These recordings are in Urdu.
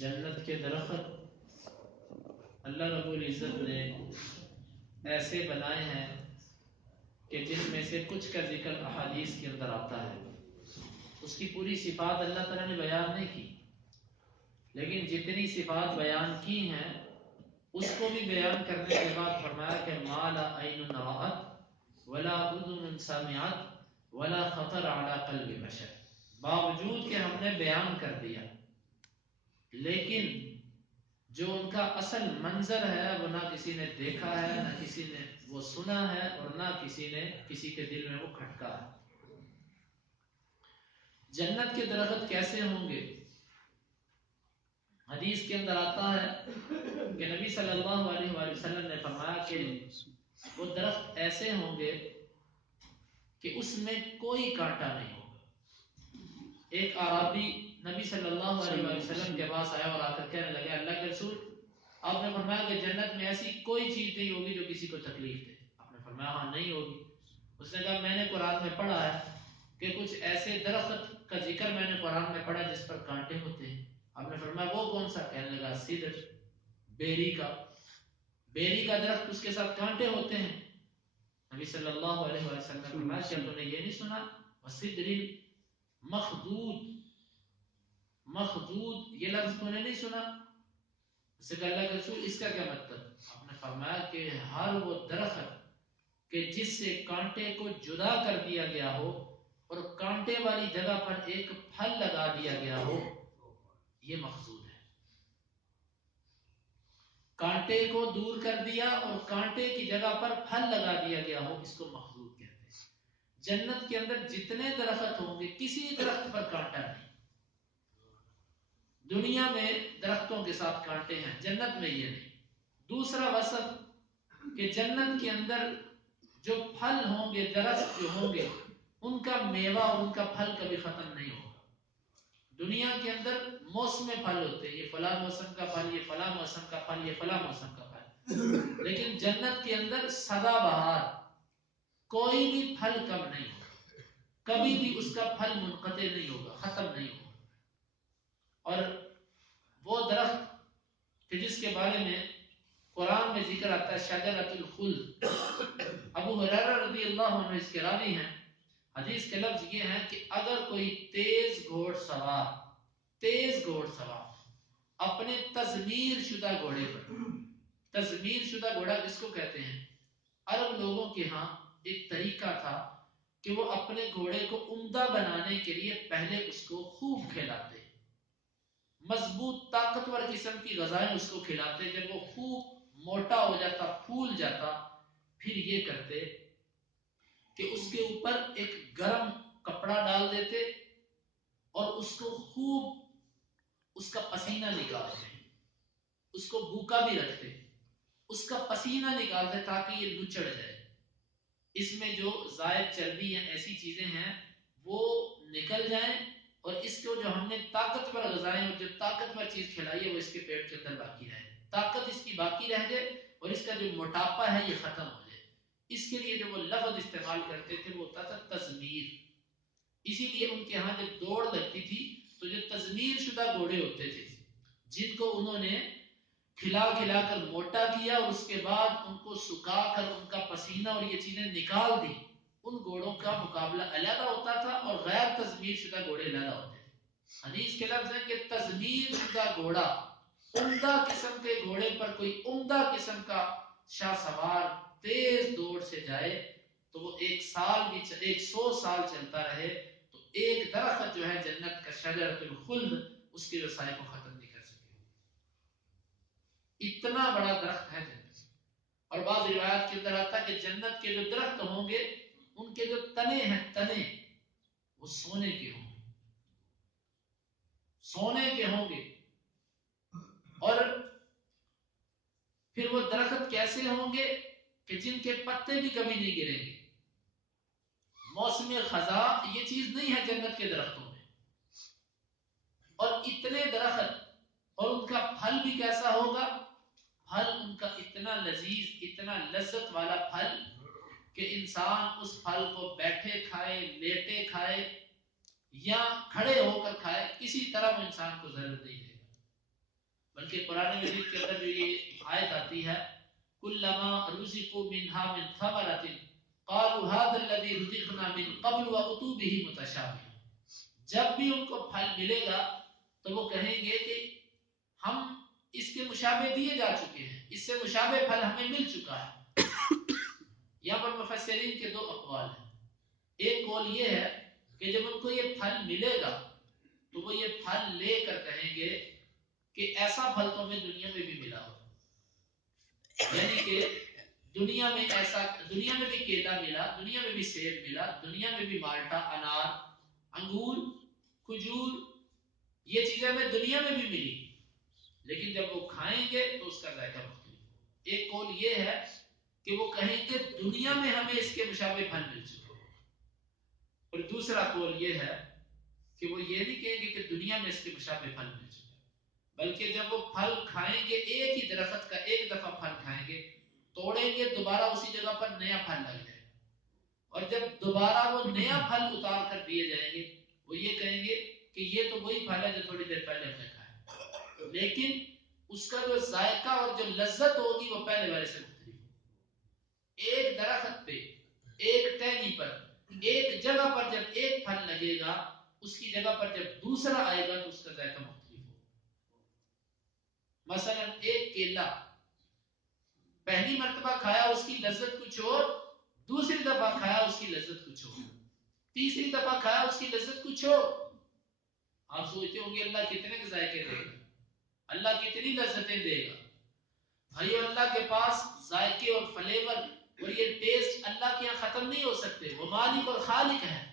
جنت کے درخت اللہ رب العزت نے ایسے بنائے ہیں کہ جن میں سے کچھ کا ذکر احادیث کے اندر آتا ہے. اس کی پوری صفات اللہ تعالیٰ نے بیان نہیں کی، لیکن جتنی صفات بیان کی ہیں اس کو بھی بیان کرنے کے بعد فرمایا کہ ما لا عین رأت ولا اذن سمعت ولا خطر علی قلب بشر. باوجود کہ ہم نے بیان کر دیا، لیکن جو ان کا اصل منظر ہے وہ نہ کسی نے دیکھا ہے، نہ کسی نے وہ سنا ہے، اور نہ کسی نے کسی کے دل میں وہ کھٹکا ہے. جنت کے درخت کیسے ہوں گے؟ حدیث کے اندر آتا ہے کہ نبی صلی اللہ علیہ وآلہ وسلم نے فرمایا کہ وہ درخت ایسے ہوں گے کہ اس میں کوئی کانٹا نہیں ہوگا. ایک اعرابی نبی صلی اللہ علیہ وآلہ وسلم کے پاس آیا اور آ کر کہنے لگا اللہ کے رسول، آپ نے فرمایا کہ جنت میں ایسی کوئی چیز نہیں ہوگی جو کسی کو تکلیف دے. آپ نے فرمایا ہاں نہیں ہوگی. اس نے کہا میں نے قرآن میں پڑھا ہے کہ کچھ ایسے درخت کا ذکر میں نے قرآن میں پڑھا جس پر کانٹے ہوتے ہیں. آپ نے فرمایا وہ کون سا؟ کہنے لگا سدر، بیری کا. بیری کا درخت، اس کے ساتھ کانٹے ہوتے ہیں. نبی صلی اللہ علیہ وسلم نے فرمایا کیا تو نے یہ نہیں سنا وسدر مخدود؟ مخدود یہ لفظ تو نے نہیں سنا؟ اس سے کہا اللہ کے رسول اس کا کیا مطلب؟ آپ نے فرمایا کہ ہر وہ درخت کہ جس سے کانٹے کو جدا کر دیا گیا ہو اور کانٹے والی جگہ پر ایک پھل لگا دیا گیا ہو، یہ مخدود ہے. کانٹے کو دور کر دیا اور کانٹے کی جگہ پر پھل لگا دیا گیا ہو، اس کو مخدود کہتے ہیں. جنت کے اندر جتنے درخت ہوں گے کسی درخت پر کانٹا نہیں. دنیا میں درختوں کے ساتھ کانٹے ہیں، جنت میں یہ نہیں. دوسرا وصف کہ جنت کے اندر جو پھل ہوں گے، درخت جو ہوں گے، ان کا میوہ اور ان کا پھل کبھی ختم نہیں ہوگا. دنیا کے اندر موسم پھل ہوتے ہیں، یہ فلاں موسم کا پھل، یہ فلاں موسم کا پھل، یہ فلاں موسم کا پھل. لیکن جنت کے اندر سدا بہار کوئی بھی پھل کم نہیں ہوگا، کبھی بھی اس کا پھل منقطع نہیں ہوگا، ختم نہیں ہوگا. اور وہ درخت کہ جس کے بارے میں قرآن میں ذکر آتا ہے شجرۃ الخلد، ابو ہریرہ رضی اللہ عنہ اس کے راوی ہیں. حدیث کے لفظ یہ ہیں کہ اگر کوئی تیز گھوڑ سوار اپنے تزمیر شدہ گھوڑے پر، تزمیر شدہ گھوڑا کس کو کہتے ہیں؟ عرب لوگوں کے ہاں ایک طریقہ تھا کہ وہ اپنے گھوڑے کو عمدہ بنانے کے لیے پہلے اس کو خوب کھلاتے، مضبوط طاقتور قسم کی غذائیں اس کو کھلاتے. جب وہ خوب موٹا ہو جاتا، پھول جاتا، پھر یہ کرتے کہ اس کے اوپر ایک گرم کپڑا ڈال دیتے اور اس کو خوب اس کا پسینہ نکالتے، اس کو بھوکا بھی رکھتے، اس کا پسینہ نکالتے تاکہ یہ نچڑ جائے. اس میں جو زائد چربی یا ایسی چیزیں ہیں وہ نکل جائیں، اور اس کو جو ہم نے طاقتور غذائیں اور جو طاقتور چیز کھلائی ہے وہ اس کے پیٹ کے اندر باقی رہے، طاقت اس کی باقی رہ جائے اور اس کا جو موٹاپا ہے یہ ختم ہو جائے. اس کے لیے جو وہ لفظ استعمال کرتے تھے وہ ہوتا تھا تزمیر. اسی لیے ان کے ہاں جب دوڑ لگتی تھی تو جو تزمیر شدہ گھوڑے ہوتے تھے جن کو انہوں نے کھلا کر موٹا کیا اور اس کے بعد ان کو سکھا کر ان کا پسینہ اور یہ چیزیں نکال دی، ان گھوڑوں کا مقابلہ علیحدہ ہوتا تھا اور غیر تزمیر شدہ گھوڑے علیحدہ ہوتے تھے. حدیث کے لفظ ہے کہ تزمیر شدہ گھوڑا، عمدہ قسم کے گھوڑے پر کوئی عمدہ قسم کا شاہ سوار تیز دوڑ سے جائے تو وہ 100 سال چلتا رہے تو ایک درخت جو ہے جنت کا شجرۃ الخلد اس کی رسائی کو ختم نہیں کر سکے. اتنا بڑا درخت ہے جنت. اور بعض روایات کے اندر آتا ہے کہ جنت کے جو درخت ہوں گے ان کے جو تنے ہیں، تنے وہ سونے کے ہوں گے، سونے کے ہوں گے. اور پھر وہ درخت کیسے ہوں گے کہ جن کے پتے بھی کبھی نہیں گریں گے. موسم خزاں یہ چیز نہیں ہے جنت کے درختوں میں. اور اتنے درخت اور ان کا پھل بھی کیسا ہوگا؟ پھل ان کا اتنا لذیذ، اتنا لذت والا پھل کہ انسان اس پھل کو بیٹھے کھائے، لیٹے کھائے یا کھڑے ہو کر کھائے، کسی طرح وہ انسان کو ضرورت نہیں دے گا. بلکہ قرآن مجید کے اندر جو یہ آیت آتی ہے کلما رزقوا منها من ثمرۃ قالوا هذا الذي رزقنا من قبل واتوا به متشابها، جب بھی ان کو پھل ملے گا تو وہ کہیں گے کہ ہم اس کے مشابہ دیے جا چکے ہیں، اس سے مشابہ پھل ہمیں مل چکا ہے۔ یہاں پر مفسرین کے دو اقوال ہیں، ایک قول یہ ہے کہ جب ان کو یہ پھل ملے گا تو وہ یہ پھل لے کر کہیں گے کہ ایسا پھل تو ہمیں دنیا میں بھی ملا ہو، یعنی کہ دنیا میں ایسا، دنیا میں بھی کیلا ملا، دنیا میں بھی سیب ملا، دنیا میں بھی مالٹا، انار، انگور، کھجور، یہ چیزیں ہمیں دنیا میں بھی ملی، لیکن جب وہ کھائیں گے تو اس کا ذائقہ مختلف ہو۔ ایک قول یہ ہے کہ وہ کہیں گے دنیا میں ہمیں اس کے مشابہ پھل مل چکے، اور دوسرا قول یہ ہے کہ وہ یہ نہیں کہیں گے کہ دنیا میں اس کے مشابہ پھل مل چکے، بلکہ جب وہ پھل کھائیں گے، ایک ہی درخت کا ایک دفعہ پھل کھائیں گے، توڑیں گے دوبارہ اسی جگہ پر نیا پھل لگ جائے گا، اور جب دوبارہ وہ نیا پھل اتار کر دیے جائیں گے وہ یہ کہیں گے کہ یہ تو وہی پھل ہے جو تھوڑی دیر پہلے ہم نے کھایا، لیکن اس کا جو ذائقہ اور جو لذت ہوگی وہ پہلے والے سے مختلف ہوگی۔ ایک درخت پہ، ایک ٹہنی پر، ایک جگہ پر جب ایک پھل لگے گا، اس کی جگہ پر جب دوسرا آئے گا تو اس کا ذائقہ مختلف ہوگا۔ مثلا ایک کیلا پہلی مرتبہ کھایا اس کی لذت کچھ اور، دوسری دفعہ کھایا اس کی لذت کچھ اور، تیسری دفعہ کھایا اس کی لذت کچھ اور۔ آپ سوچتے ہوں گے اللہ کتنے ذائقے دے گا، اللہ کتنی لذتیں دے گا۔ بھائی اللہ کے پاس ذائقے اور فلیور اور یہ ٹیسٹ اللہ کے یہاں ختم نہیں ہو سکتے، وہ مالک اور خالق ہے۔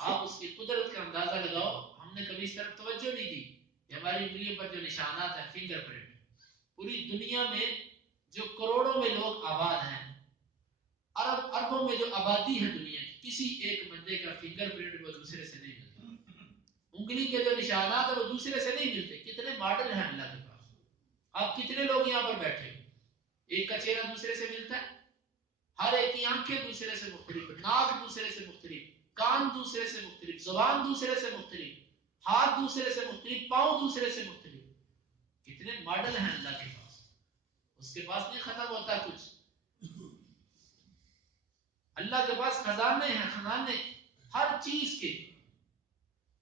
آپ اس کی قدرت کا اندازہ لگاؤ، ہم نے کبھی اس طرف توجہ نہیں دی کہ ہماری انگلیوں پر جو نشانات ہیں، فنگر پرنٹ، پوری دنیا میں جو کروڑوں میں لوگ آباد ہیں، اربوں میں جو آبادی ہے دنیا کی، کسی ایک بندے کا فنگر پرنٹ وہ دوسرے سے نہیں ملتا، انگلی کے جو نشانات ہیں وہ دوسرے سے نہیں ملتے۔ کتنے ماڈل ہیں اللہ کے پاس، آپ کتنے لوگ یہاں پر بیٹھے ہو، ایک کا چہرہ دوسرے سے ملتا ہے، ہر ایک کی آنکھیں دوسرے سے مختلف، ناک دوسرے سے مختلف، کان دوسرے سے مختلف، زبان دوسرے سے مختلف، ہاتھ دوسرے سے مختلف، پاؤں دوسرے سے مختلف، کتنے ماڈل ہیں اللہ کے پاس، اس کے پاس نہیں ختم ہوتا کچھ۔ اللہ کے پاس خزانے ہیں، خزانے ہر چیز کے۔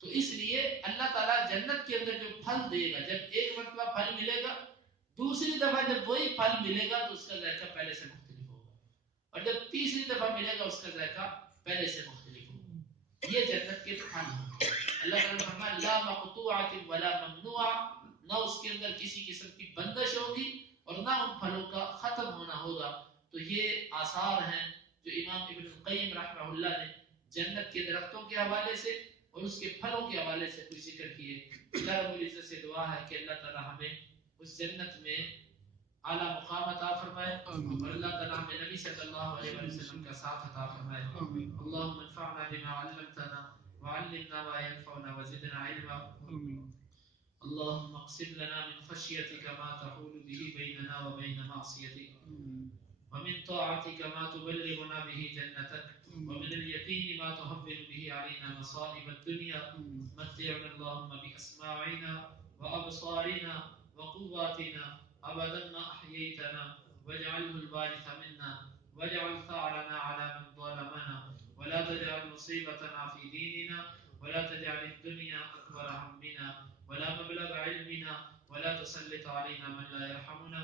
تو اس لیے اللہ تعالیٰ جنت کے اندر جو پھل دے گا، جب ایک مرتبہ پھل ملے گا، دوسری دفعہ جب وہی پھل ملے گا تو اس کا ذائقہ پہلے سے مختلف ہوگا، اور جب تیسری دفعہ ملے گا اس کا ذائقہ پہلے سے مختلف ہوگا۔ یہ جنت کے پھل ہیں۔ اللہ تعالیٰ نے فرمایا لا مقطوعۃ ولا ممنوع، نہ اس کے اندر کسی قسم کی بندش ہوگی اور نہ ان پھلوں کا ختم ہونا ہوگا۔ تو یہ آثار ہیں جو امام ابن القیم رحمہ اللہ نے جنت کے درختوں کے حوالے سے اور اس کے پھلوں کے حوالے سے کوئی ذکر کیے۔ اللہ رب العزت سے دعا ہے کہ اللہ تعالی ہمیں اس جنت میں اعلیٰ مقام عطا فرمائے، اور اللہ تعالی ہمیں نبی صلی اللہ علیہ وسلم کا ساتھ عطا فرمائے۔ اللهم انفعنا بما علمتنا وعلمنا ما ينفعنا وزدنا علما۔ اللهم اقسم لنا من خشيتك ما تحول به بيننا وبين معصيتك، ومن طاعتك ما تبلغنا به جنتك، ومن اليقين ما تهون به علينا مصائب الدنيا، متعنا اللهم بأسماعنا وأبصارنا وقواتنا أبدا ما أحييتنا، واجعله الوارث منا، واجعل ثأرنا على من ظلمنا، ولا تجعل مصيبتنا في ديننا، ولا تجعل الدنيا أكبر همنا ولا مبلغ علمنا، ولا تسلط علينا من لا يرحمنا،